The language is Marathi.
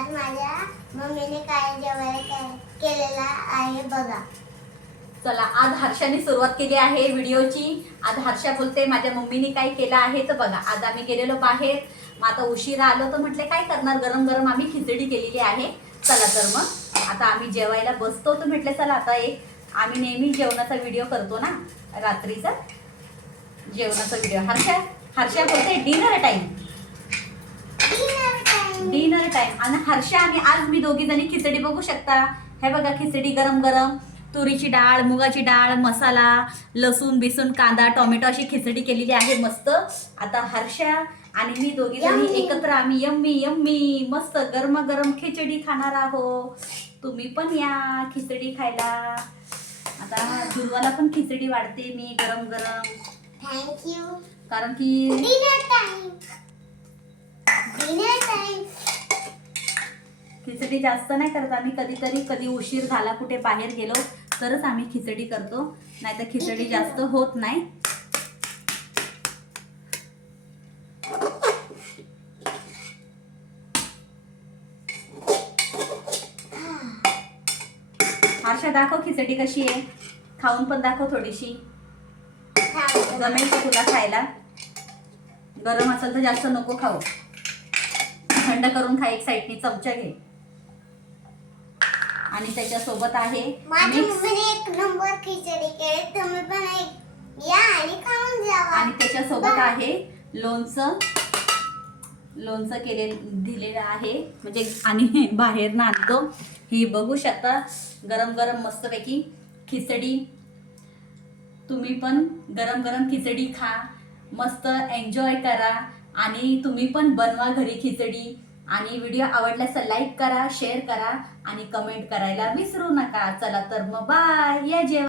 आज माझ्या मम्मीने काय जेवायला केलेला आहे बघा. चला, आज हर्षाने सुरुवात केली आहे व्हिडिओची. आज हर्षा बोलते माझ्या मम्मीने काय केलं आहे तर बघा. आज आम्ही गेलेलो बाहेर, मग आता उशिरा आलो तर म्हटले काय करणार, गरम गरम आम्ही खिचडी केलेली आहे. चला तर मग आता आम्ही जेवायला बसतो. तर म्हटले चला आता एक आम्ही नेहमी जेवणाचा व्हिडिओ करतो ना, रात्रीचा जेवणाचा व्हिडिओ. हर्षा बोलते डिनर टाइम. डिनर टाइम आणि हर्षा आणि आज मी दोघी जणी खिचडी बघू शकता. हे बघा खिचडी गरम गरम, तुरीची डाळ, मुगाची डाळ, मसाला, लसूण बिसून, कांदा, टोमॅटो अशी खिचडी केलेली आहे मस्त. आता हर्षा आणि मी दोघी जणी एकत्र आम्ही यम्मी यम्मी मस्त गरम खिचडी खाणार आहोत. तुम्ही पण या खिचडी खायला. आता दुर्वाला पण खिचडी वाढते मी गरम गरम. थँक्यू. कारण की डिनर टाइम. खिचडी जास्त नाही करत आम्ही. कधीतरी कधी उशीर झाला कुठे बाहेर गेलो तरच आम्ही खिचडी करतो, नाहीतर खिचडी जास्त होत नाही. हर्षा दाखव खिचडी कशी आहे, खाऊन पण दाखव थोडीशी. जमेल का तुला खायला? गरम असेल तर जास्त नको खाऊ, थंड करून खा. एक साईडने चमचा घे आणि त्याच्यासोबत आहे माझ्या मम्मीने एक नंबर खिचडी केली, तुम्ही पण एक या आणि खाऊन जावा. आणि त्याच्यासोबत आहे लोणचं. दिलेलं आहे म्हणजे आणि बाहेर ना आणतो. ही बघू शकता गरम गरम मस्तपैकी खिचडी. तुम्ही पण गरम गरम खिचडी खा, मस्त एन्जॉय करा आणि तुम्ही पण बनवा घरी खिचडी. आणि व्हिडिओ आवडल्यास लाईक करा, शेअर करा आणि कमेंट करायला विसरू नका. चला तर मग बाय. या जेवण.